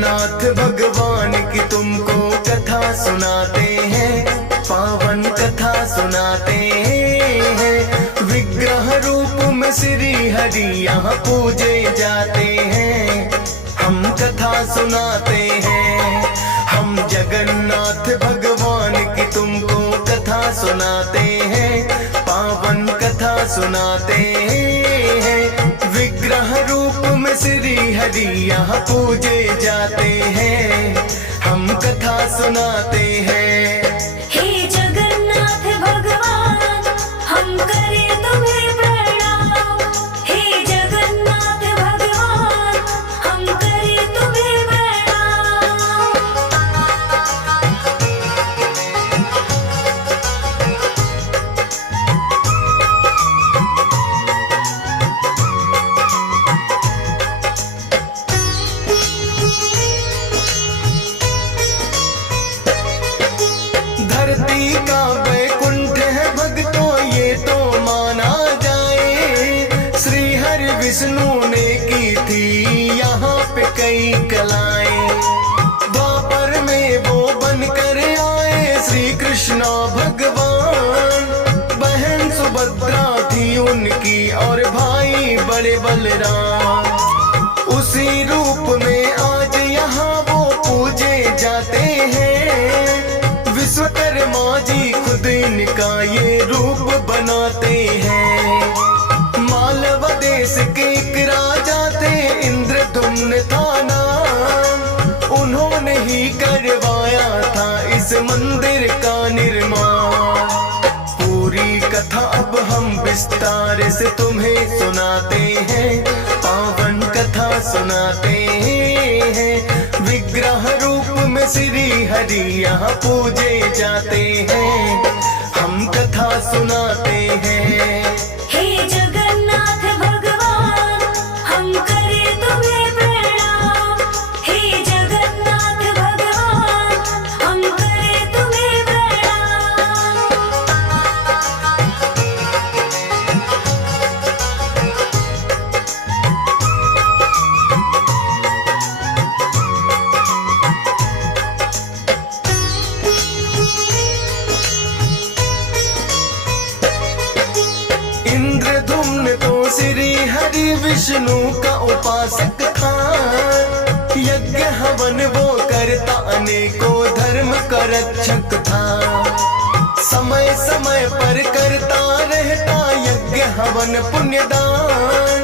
जगन्नाथ भगवान की तुमको कथा सुनाते हैं, पावन कथा सुनाते हैं। विग्रह रूप में श्री हरि यहाँ पूजे जाते हैं, हम कथा सुनाते हैं। हम जगन्नाथ भगवान की तुमको कथा सुनाते हैं, पावन कथा सुनाते हैं। विग्रह रूप में श्री हरि यहाँ पूजे जाते हैं, हम कथा सुनाते हैं। हे जगन्नाथ भगवान हम करें तुम्हें प्रणाम। हे जगन्नाथ भगवान हम करें तुम्हें प्रणाम। धरती का वैकुंठ है भक्तों ये तो माना जाए। श्री हरि विष्णु ने की थी यहाँ पे कई कलाएं। द्वापर में वो बनकर आए श्री कृष्ण भगवान। बहन सुभद्रा थी उनकी और भाई बड़े बलराम। उसी रूप में आज यहाँ वो पूजे जाते हैं। विश्वकर्मा जी खुद इनका ये रूप बनाते हैं। मालव देश के एक राजा थे इंद्रदुम्न था नाम। उन्होंने ही करवाया था इस मंदिर का निर्माण। पूरी कथा अब हम विस्तार से तुम्हें सुनाते हैं, पावन कथा सुनाते हैं। विग्रह रूप में श्री हरि यहाँ पूजे जाते हैं, हम कथा सुनाते हैं। हे जगन्नाथ भगवान हम करें तुम्हें प्रणाम। हे जगन्नाथ भगवान हम करें तुम्हें प्रणाम। इंद्रधुम्न तो श्री हरि विष्णु का उपासक था। यज्ञ हवन वो करता अनेकों धर्म का रक्षक था। समय समय पर करता रहता यज्ञ हवन पुण्यदान।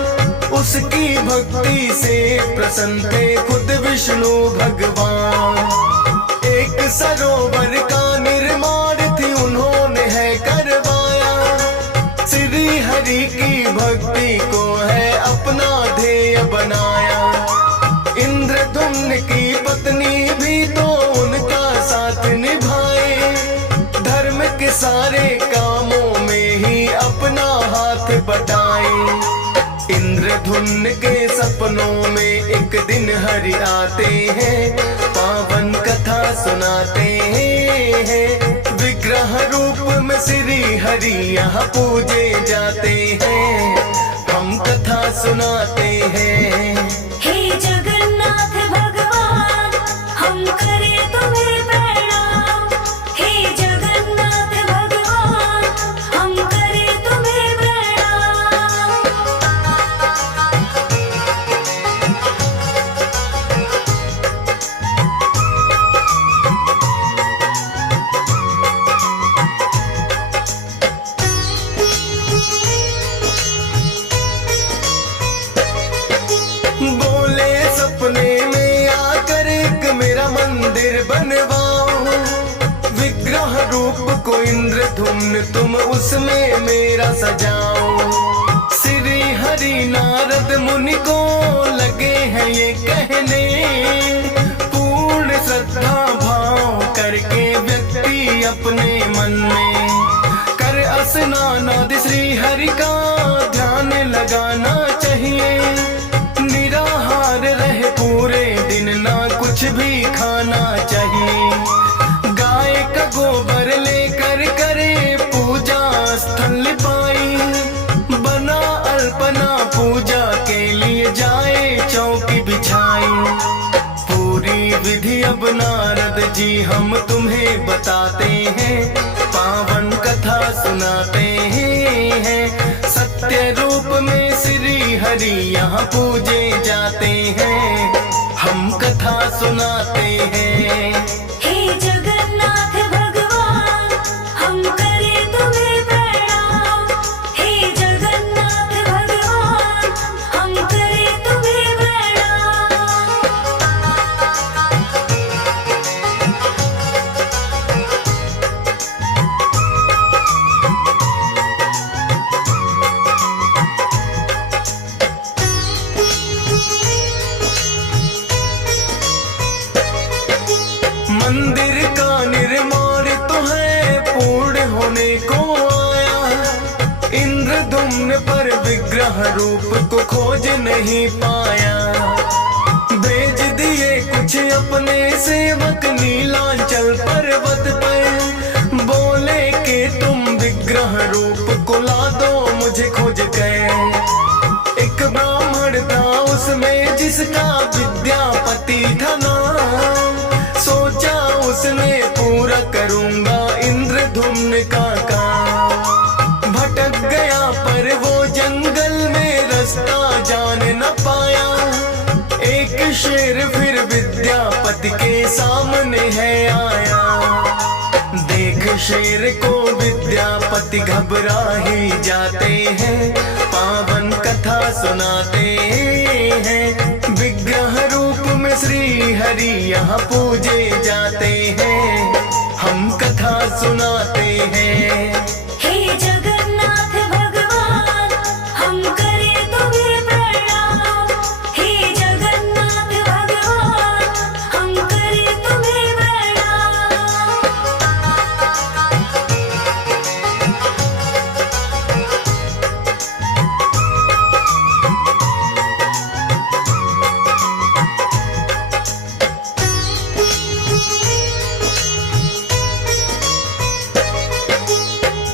उसकी भक्ति से प्रसन्न थे खुद विष्णु भगवान। एक सरोवर का निर्माण थी उन्होंने है करवाया। श्री हरि की भक्ति को है अपना ध्येय बनाया। इंद्रधुम्न की पत्नी भी तो उनका साथ निभाए। धर्म के सारे कामों में ही अपना हाथ बटाए। इंद्रधुम्न के सपनों में एक दिन हरि आते हैं, पावन कथा सुनाते हैं। विग्रह रूप में श्री हरि यहाँ पूजे जाते हैं, हम कथा सुनाते हैं। हे जगन्नाथ भगवान हम करें तुम्हें प्रणाम। हे जगन्नाथ भगवान हम करें तुम्हें प्रणाम। बोले सपने में आकर एक मेरा मंदिर बनवाओ। विग्रह रूप को इंद्रधुम्न तुम उसमें मेरा सजाओ। श्री हरि नारद मुनि को लगे हैं ये कहने। पूर्ण श्रद्धा भाव करके व्यक्ति अपने मन में कर स्नान आदि श्री हरि का ध्यान लगाना चाहिए। निराहार रहे पूरे दिन ना कुछ भी खाना चाहिए। गाय का गोबर लेकर करे पूजा स्थल पाई। बना अल्पना पूजा के लिए जाए चौकी बिछाई। पूरी विधि अब नारद जी हम तुम्हें बताते हैं, पावन कथा सुनाते हैं। सत्य रूप में श्री हरि यहाँ पूजे जाते हैं, हम कथा सुनाते हैं। हे जगन्नाथ भगवान हम करें तुम्हें प्रणाम। हे जगन्नाथ भगवान हम करें तुम्हें प्रणाम। मंदिर का निर्माण तो है पूर्ण होने को आया, इंद्रधुम्न पर विग्रह रूप को खोज नहीं पाया। भेज दिए कुछ अपने सेवक नीलांचल पर्वत पर, बोले कि तुम विग्रह रूप को ला दो मुझे खोज कर। एक ब्राह्मण था उसमें जिसका विद्यापति था नाम, सोचा उसने पूरा करूंगा इंद्रधुम्न का काम। भटक गया पर वो जंगल में रास्ता जान न पाया, एक शेर फिर विद्यापति के सामने है आया। देख शेर को विद्यापति घबरा ही जाते हैं, पावन कथा सुनाते हैं। विग्रह रूप में श्री हरि यहाँ पूजे जाते हैं, हम कथा सुनाते हैं। हे जगन्नाथ भगवान हम करें तुम्हें प्रणाम। हे जगन्नाथ भगवान हम करें तुम्हें प्रणाम।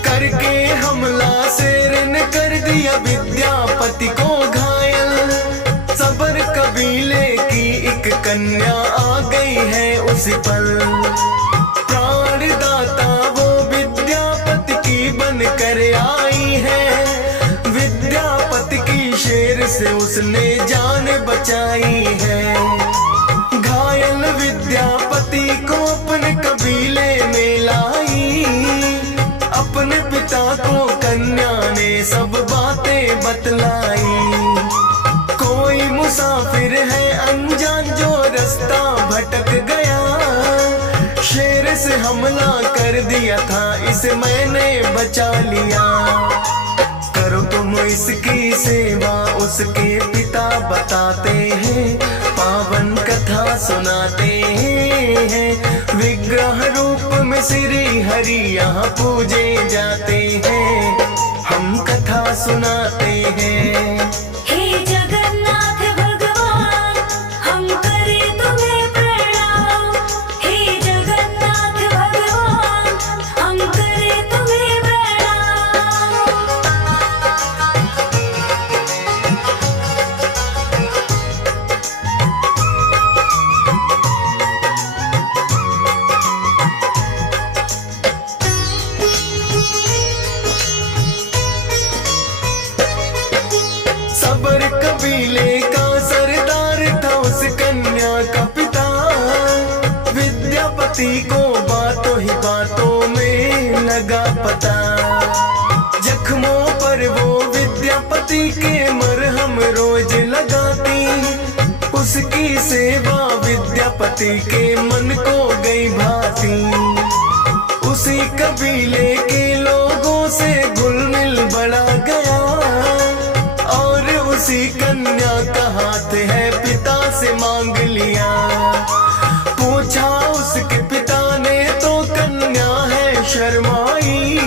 करके हमला शेर ने कर दिया विद्यापति को घायल। सबर कबीले की एक कन्या आ गई है उसी पल, प्राणदाता वो विद्यापति की बन कर आई है। विद्यापति की शेर से उसने जान बचाई है। घायल विद्यापति को अपने कबीले में लाई, अपने पिता को कन्या ने सब बातें बतलाई। कोई मुसाफिर है अनजान जो रास्ता भटक गया, शेर से हमला कर दिया था इसे मैंने बचा लिया। करो तुम इसकी सेवा उसके पिता बताते हैं, पावन कथा सुनाते हैं। विग्रह रूप में श्री हरि यहाँ पूजे जाते हैं, हम कथा सुनाते हैं। हे जगन्नाथ भगवान हम करें तुम्हें प्रणाम। हे जगन्नाथ भगवान हम करें तुम्हें प्रणाम। सबर कबीले का सरदार था उस कन्या का पिता, विद्यापति को बातों ही बातों में लगा पता। जख्मों पर वो विद्यापति के मरहम रोज लगाती, उसकी सेवा विद्यापति के मन को गई भाती। उसी कबीले के लोगों से घुल मिल बढ़ा गया, और उसी कन्या का हाथ है पिता से मांग लिया। पूछा उसके पिता ने तो कन्या है शर्माई,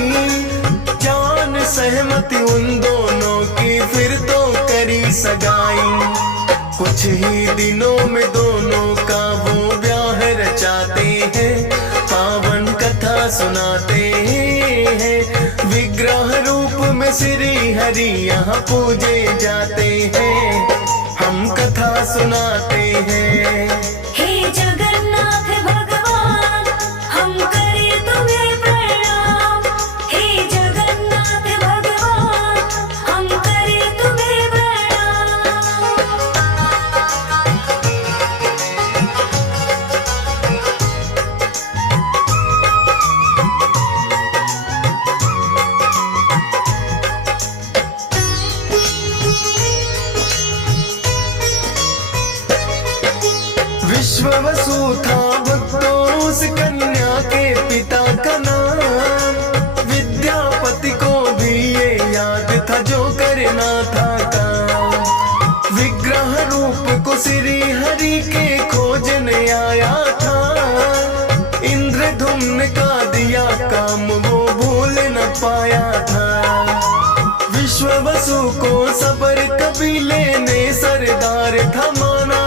जान सहमति उन दोनों की फिर तो करी सगाई। कुछ ही दिनों में दोनों का वो ब्याह रचाते हैं, पावन कथा सुनाते हैं। विग्रह रूप में श्री हरि यहाँ पूजे जाते हैं, हम कथा सुनाते हैं। हे जगन्नाथ विश्ववसु था भक्तों उस कन्या के पिता का नाम। विद्यापति को भी ये याद था जो करना था काम। विग्रह रूप को श्री हरि के खोजने आया था। इंद्रधुम्न का दिया काम वो भूल न पाया था। विश्ववसु को सबर कबीले ने सरदार था माना।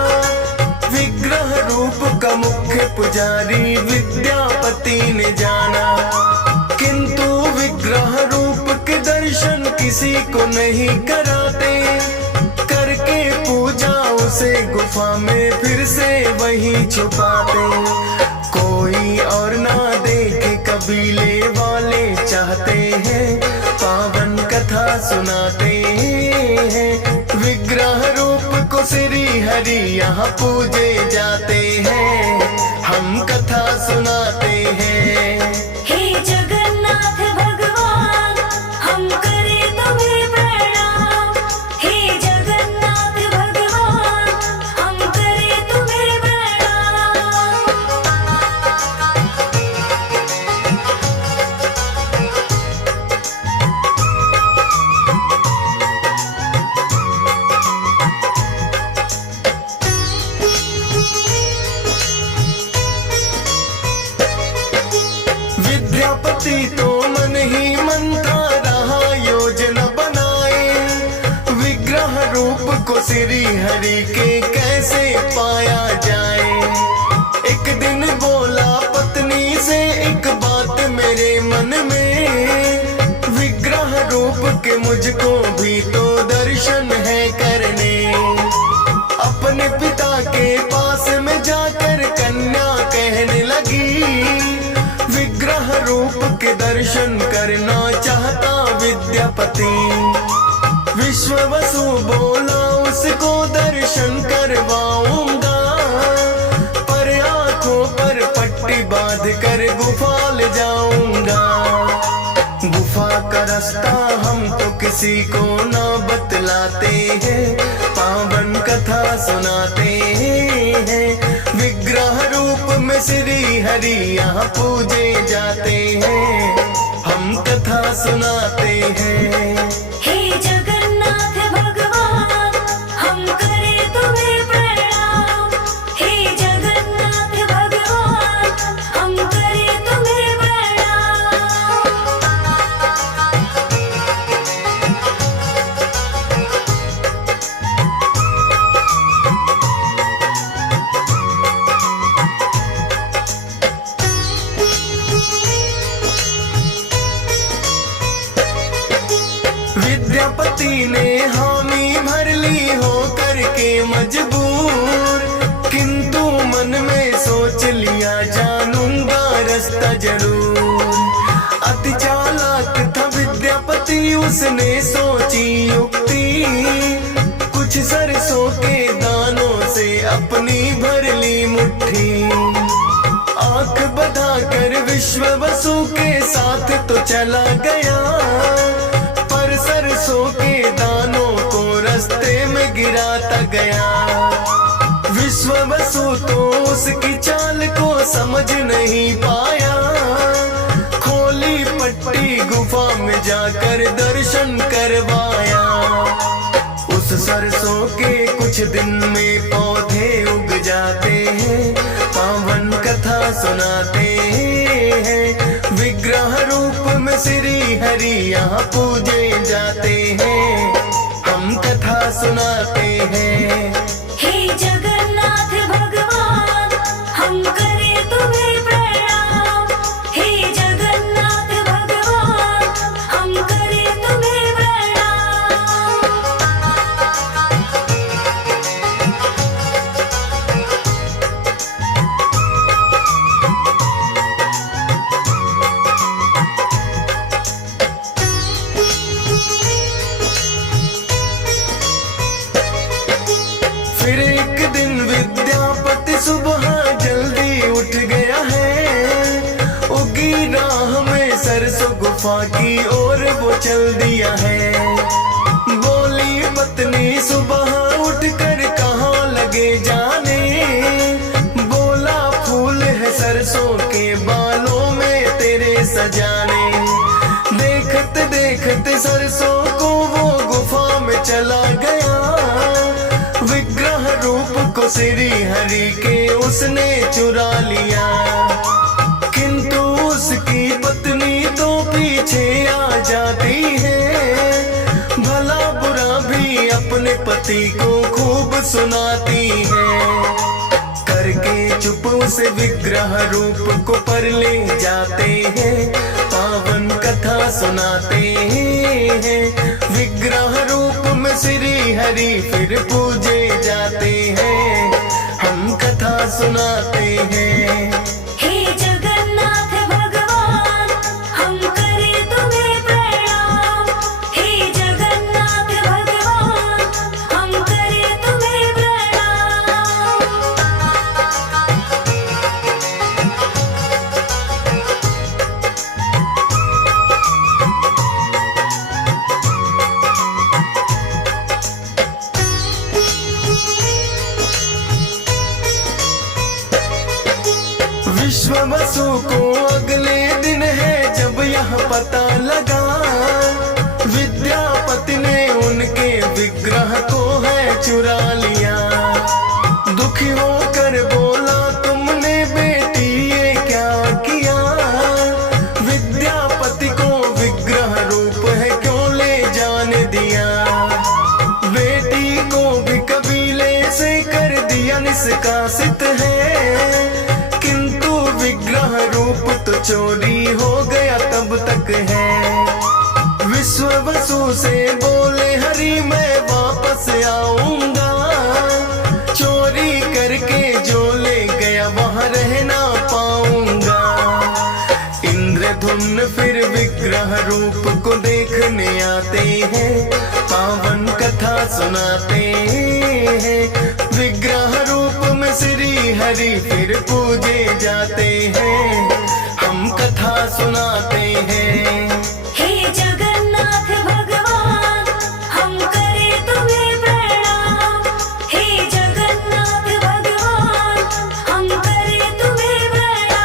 विग्रह रूप का मुख्य पुजारी विद्यापति ने जाना। किंतु विग्रह रूप के दर्शन किसी को नहीं कराते। करके पूजा उसे गुफा में फिर से वहीं छुपाते। कोई और ना देखे कबीले वाले चाहते हैं पावन कथा सुनाते हैं। विग्रह रूप को श्री हरि यहाँ पूजे जाते हैं। हम कथा सुनाते हैं। हे जगन्नाथ भगवान हम करें तुम्हें प्रणाम। हे जगन्नाथ भगवान हम करें तुम्हें प्रणाम। विद्यापति तो मन ही मन था रहा योजना बनाए। विग्रह रूप को श्री हरि के कैसे पाया जाए। एक दिन बोला पत्नी से एक बात मेरे मन में। विग्रह रूप के मुझको भी तो दर्शन है करने। अपने पिता के पास में जाकर कन्या कहने लगी। विग्रह रूप के दर्शन करना चाहता विद्यापति। विश्ववसु बोला उसको दर्शन करवाऊंगा। पर आंखों पर पट्टी बांध कर गुफा ले जाऊंगा। गुफा का रास्ता हम तो किसी को ना बतलाते हैं। पावन कथा सुनाते हैं। विग्रह रूप में श्री हरि यहाँ पूजे जाते हैं। हम कथा सुनाते हैं। हे जगन्नाथ भगवान हम करें तुम्हें प्रणाम। हे जगन्नाथ भगवान हम करें तुम्हें प्रणाम। विद्यापति ने हामी भर ली हो करके मजबूर। किंतु मन में सोच लिया जानूंगा रास्ता जरूर। अति चालाक था विद्यापति उसने सोची युक्ति। कुछ सरसों के दानों से अपनी भर ली मुट्ठी। आंख बधा कर विश्ववसु के साथ तो चला गया। पर सरसों के दानों को रास्ते में गिराता गया। विश्ववसु तो उसकी चाल को समझ नहीं पाया। खोली पट्टी गुफा में जाकर दर्शन करवाया। उस सरसों के कुछ दिन में पौधे उग जाते हैं। पावन कथा सुनाते हैं। विग्रह रूप में श्री हरि यहाँ पूजे जाते हैं। हम कथा सुनाते हैं। हे जगन्नाथ भगवान हम करें तुम्हें प्रणाम। हे जगन्नाथ भगवान हम करें तुम्हें प्रणाम। फिर एक दिन विद्यापति सुबह जल्दी उठ गया है। उगी राह में सरसों गुफा की ओर वो चल दिया है। बोली पत्नी सुबह उठकर कहाँ लगे जाने। सरसों को वो गुफा में चला गया। विग्रह रूप को श्री हरि के उसने चुरा लिया, किंतु उसकी पत्नी तो पीछे आ जाती है। भला बुरा भी अपने पति को खूब सुनाती है। करके चुप उस विग्रह रूप को पर ले जाते हैं, पावन कथा सुनाते हैं। विग्रह रूप में श्री हरि फिर पूजे जाते हैं, हम कथा सुनाते हैं। हे जगन्नाथ भगवान हम करें तुम्हें प्रणाम। हे जगन्नाथ भगवान हम करें तुम्हें प्रणाम। विश्ववसु को अगले दिन है जब यह पता लगा, विद्यापति ने उनके विग्रह को है चुरा लिया। दुखी होकर बोला तुमने बेटी ये क्या किया। विद्यापति को विग्रह रूप है क्यों ले जाने दिया। बेटी को भी कबीले से कर दिया निष्कासित है, विग्रह रूप तो चोरी हो गया तब तक है। विश्ववसु से बोले हरि मैं वापस आऊंगा, चोरी करके जो ले गया वहां रह ना पाऊंगा। इंद्रधुम्न फिर विग्रह रूप को देखने आते हैं, पावन कथा सुनाते हैं। विग्रह रूप में श्री हरि फिर पूजे जाते हैं, हम कथा सुनाते हैं। हे जगन्नाथ भगवान हम करें तुम्हें प्रणाम। हे जगन्नाथ भगवान हम करें तुम्हें प्रणाम।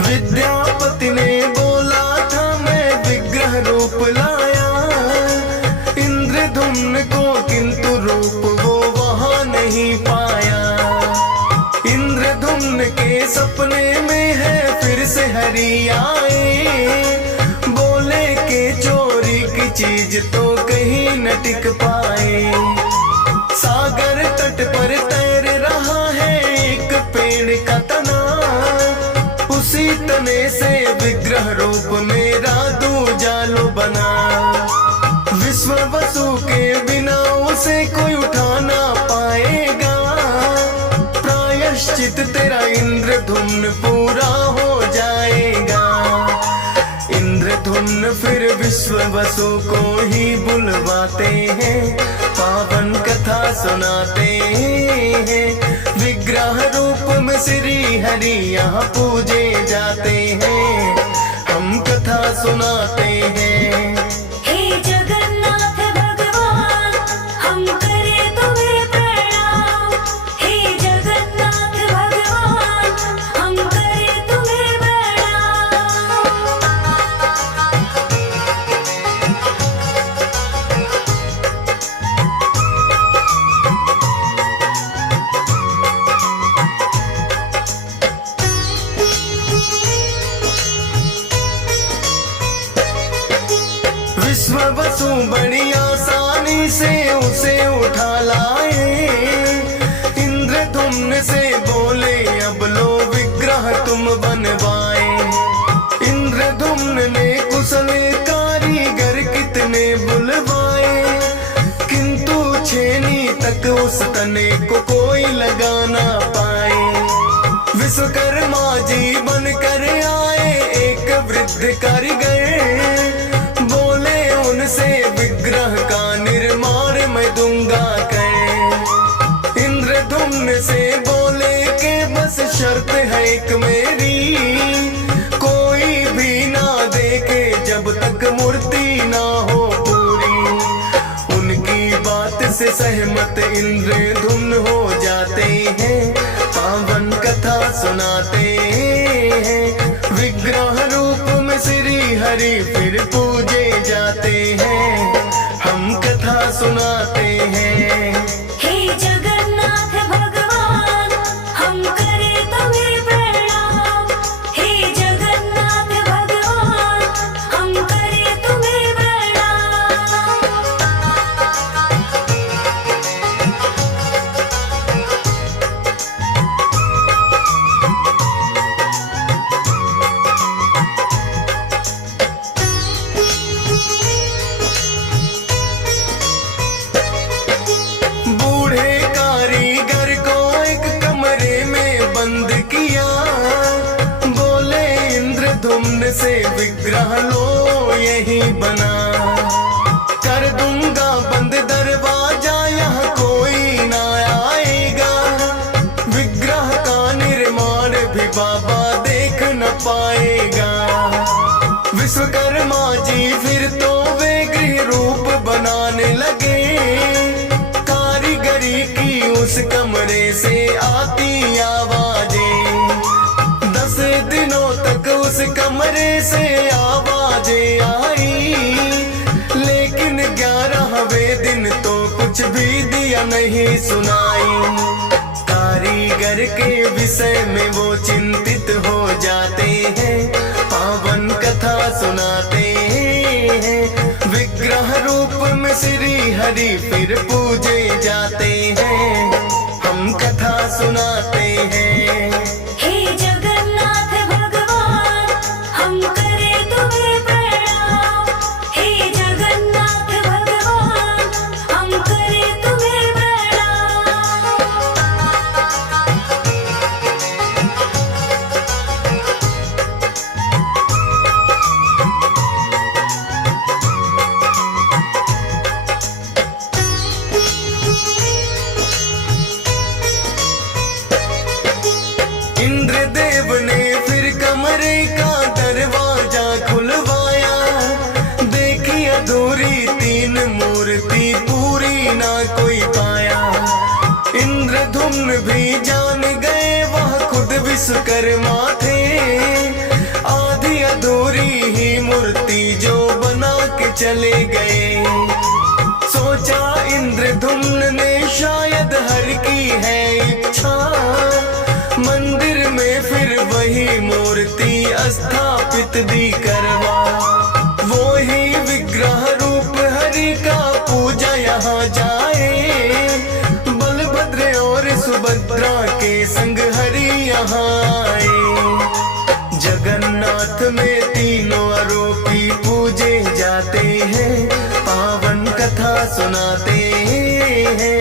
विद्यापति ने बोला था मैं विग्रह रूप लाया इंद्रधुम्न को, किंतु रूप वो वहां नहीं पाया। इंद्रधुम्न के सपने में है फिर से हरि आए, बोले के चोरी की चीज तो कहीं न टिक पाए। सागर तट पर तैर रहा है एक पेड़ का तना, उसी तने से विग्रह रूप मेरा दूजालो बना। विश्ववसु के बिना उसे कोई उठा ना पाएगा, प्रायश्चित तेरा इंद्रधुम्न पूरा हो जाएगा। इंद्रधुम्न फिर विश्ववसु को ही बुलवाते हैं, पावन कथा सुनाते हैं। विग्रह रूप में श्री हरि यहाँ पूजे जाते हैं, हम कथा सुनाते हैं। हे जगन्नाथ भगवान हम करें तुम्हें प्रणाम। हे जगन्नाथ भगवान हम करें तुम्हें प्रणाम। विश्ववसु बड़ी आसानी से उसे उठा लाए। इंद्रधुम्न से बोले अब लो विग्रह तुम बनवाए। इंद्रधुम्न ने कुशल कारीगर कितने बुलवाए, किंतु छेनी तक उस तने को कोई लगा ना पाए। विश्वकर्मा जी बनकर आए एक वृद्ध कारीगर, बोले उनसे विग्रह का निर्माण मैं दूंगा कर। इंद्रधुम्न से बोले के बस शर्त है एक मेरी, कोई भी ना से सहमत इंद्रधुम्न हो जाते हैं, पावन कथा सुनाते हैं। विग्रह रूप में श्री हरि फिर पूजे जाते हैं, हम कथा सुनाते हैं। हे जगन्नाथ भगवान हम करें तुम्हें प्रणाम। हे जगन्नाथ भगवान हम करें तुम्हें प्रणाम। बूढ़े कारीगर को एक कमरे में बंद किया, बोले इंद्रधुम्न से विग्रह लो यही बना। कर दूंगा बंद दरवाजा, यहाँ कोई ना आएगा। विग्रह का निर्माण भी बाबा देख न पाएगा। विश्वकर्मा जी फिर तो वे गृह रूप बनाने लगे। कारीगरी की उस कमरे से आती आवाजें, 10 दिनों तक उस कमरे से आवाजें आई। लेकिन 11वें दिन तो कुछ भी दिया नहीं सुनाई। कारीगर के विषय में वो चिंतित हो जाते हैं, पावन कथा सुनाते हैं। विग्रह रूप में श्री हरि फिर पूजे जाते हैं, हम कथा सुनाते हैं। हे जगन्नाथ भगवान हम करें तुम्हें प्रणाम। हे जगन्नाथ भगवान हम करें तुम्हें प्रणाम। इंद्रदेव ने फिर कमरे का दरवाजा खुलवाया। देखी अधूरी 3 मूर्ति, पूरी ना कोई पाया। इंद्रधुम्न भी जान गए वह खुद विश्वकर्मा थे। आधी अधूरी ही मूर्ति जो बना के चले गए। सोचा इंद्रधुम्न ने शायद हर की है इच्छा, मंदिर में फिर वही मूर्ति स्थापित भी करवा। वो ही विग्रह रूप हरि का पूजा यहाँ जाए। बलभद्र और सुभद्रा के संग हरि यहाँ आए। जगन्नाथ में तीनों आरोपी पूजे जाते हैं, पावन कथा सुनाते हैं।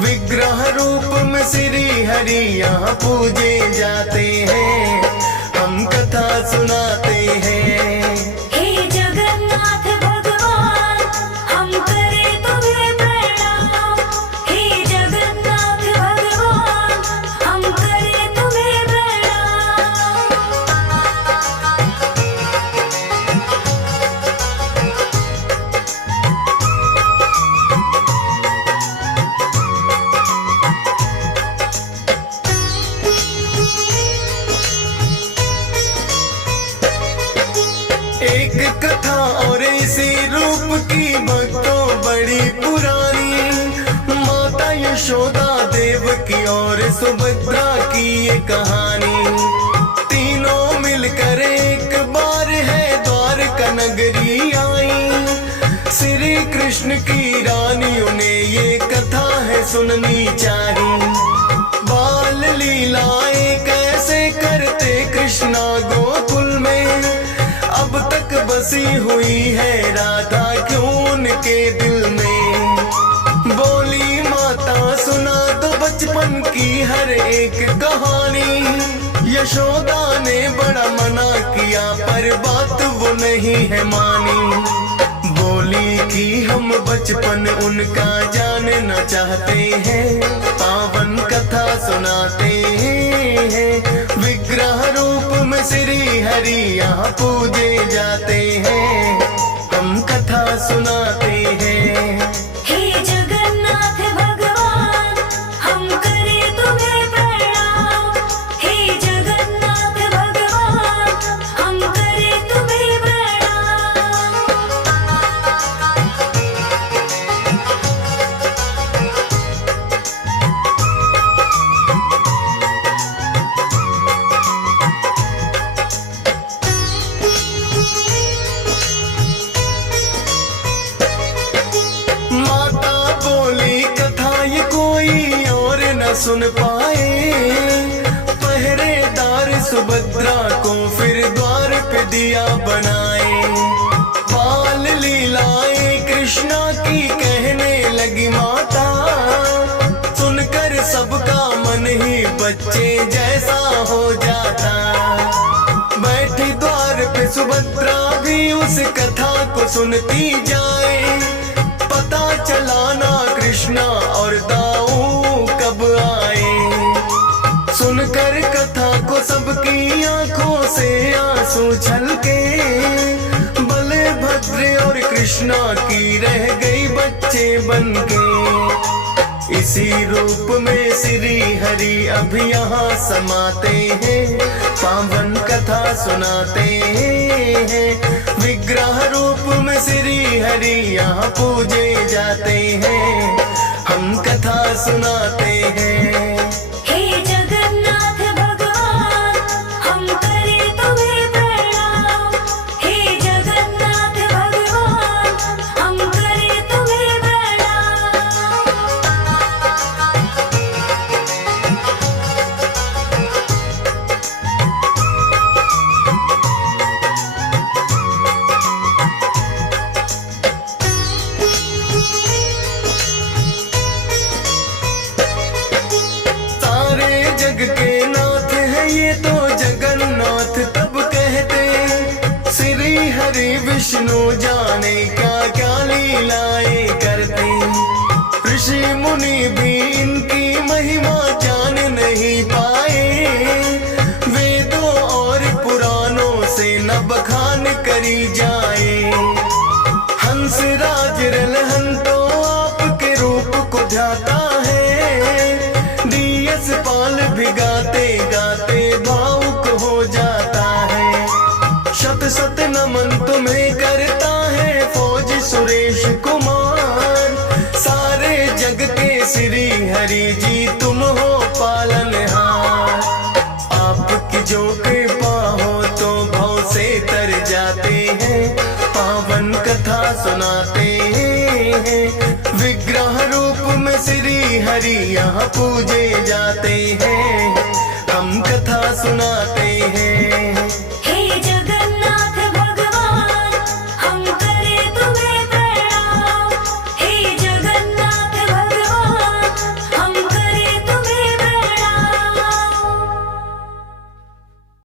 विग्रह रूप में श्री हरि यहाँ पूजे जाते हैं, हम कथा सुनाते हैं। हे जगन्नाथ भगवान हम करें तुम्हें प्रणाम। हे जगन्नाथ भगवान हम करें तुम्हें प्रणाम। एक कथा और इसी रूप की भक्तों बड़ी पुरानी। माता यशोदा देव की और सुभद्रा की ये कहानी। तीनों मिलकर एक बार है द्वारका नगरी आई। श्री कृष्ण की रानियों ने ये कथा है सुननी चाहिए। बाल लीलाएं कैसे करते कृष्णा गोकुल में, अब तक बसी हुई है राधा क्यों उनके दिल में। बोली माता सुना दो बचपन की हर एक कहानी। यशोदा ने बड़ा मना किया पर बात वो नहीं है मानी। बोली कि हम बचपन उनका जानना चाहते हैं, पावन कथा सुनाते हैं। विग्रह रूप में श्री हरि यहाँ पूजे जाते हैं, हम कथा सुनाते हैं। हे जगन्नाथ सुन पाए। पहरेदार सुभद्रा को फिर द्वार पे दिया बनाए। बाल लीलाएं कृष्णा की कहने लगी माता, सुनकर सबका मन ही बच्चे जैसा हो जाता। बैठी द्वार पे सुभद्रा भी उस कथा को सुनती जाए। पता चला ना कृष्णा और दाऊ कब आए। सुनकर कथा को सबकी आंखों से आंसू छलके। बलभद्र और कृष्णा की रह गई बच्चे बनके। इसी रूप में श्री हरि अब यहाँ समाते हैं, पावन कथा सुनाते हैं। विग्रह रूप में श्री हरि यहाँ पूजे जाते हैं, हम कथा सुनाते हैं। हे जगन्नाथ भगवान, हम करें तुम्हें प्रणाम। हे जगन्नाथ भगवान, हम करें तुम्हें प्रणाम। सारे जग के नाथ है ये तो जगन्नाथ तब कहते। श्री हरि विष्णु जाने क्या क्या लीलाएं करते। ऋषि मुनि भी इनकी महिमा जान नहीं पाए। वेदों और पुराणों से न बखान करी जाए। हंस राज रलहन तो आपके रूप को ध्याता है। डीएस पाल भी गाते गाते भावुक हो जाता है। शत शत नमन तुम्हें करता है फौज सुरेश कुमार। सारे जग के श्री हरि जी तुम हो पालनहार। आपकी जो कृपा हो तो भव से तर जाते हैं, पावन कथा सुनाते हैं। विग्रह रूप में श्री हरि यहाँ पूजे जाते हैं, हम कथा सुनाते हैं।